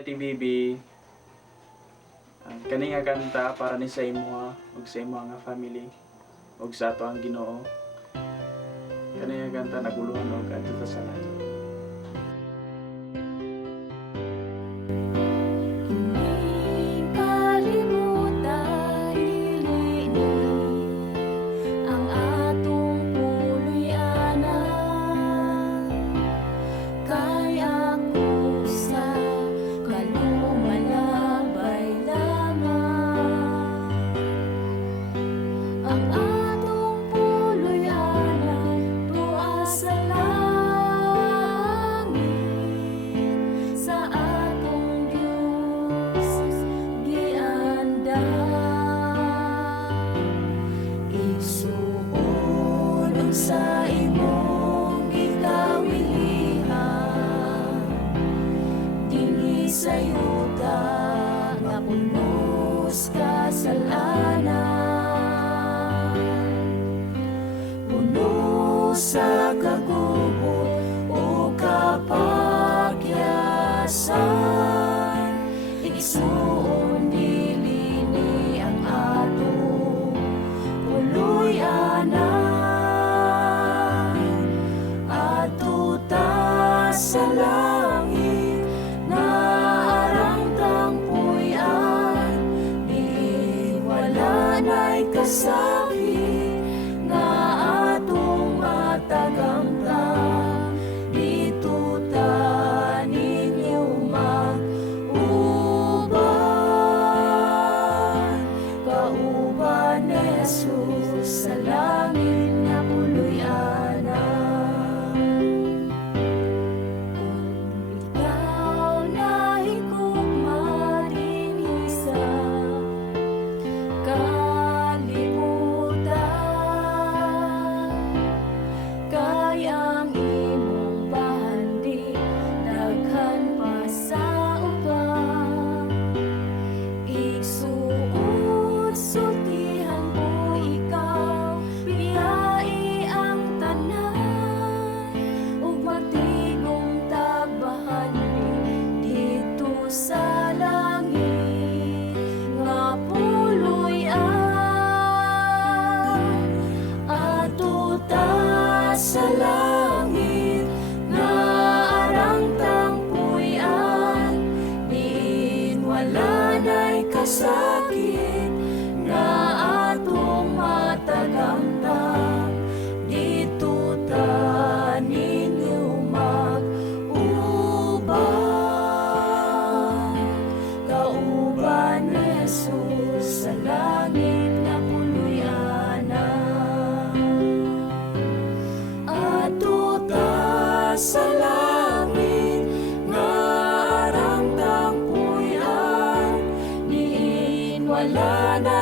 Ate Bibi. Kani nga kanta para ni sa imo ug sa imo nga family ug sa ato ang Ginoo. Kani nga kanta naguluhan og adto ta sa langit. Sa imong gikawilihan dinhi sa yuta nga punos kasalanan, punos sa kagubot o kapagyasan, igsuon nilini ang atong puloy-anan. Sa langit na arang tangpuyan, di wala na'y kasakit nga atong matagamtam. Dito ta ninyo mag-uban, kauban ni Jesus sa langit na puloy-anan. Sa langit nga puloy-an, adto ta sa langit nga arang tangpuyan, diin wala na'y kasakit nga atong matagamtam. Dito ta ninyo Jesus sa langit na puloy-anan. Adto ta sa langit nga arang tangpuyan, diin wala na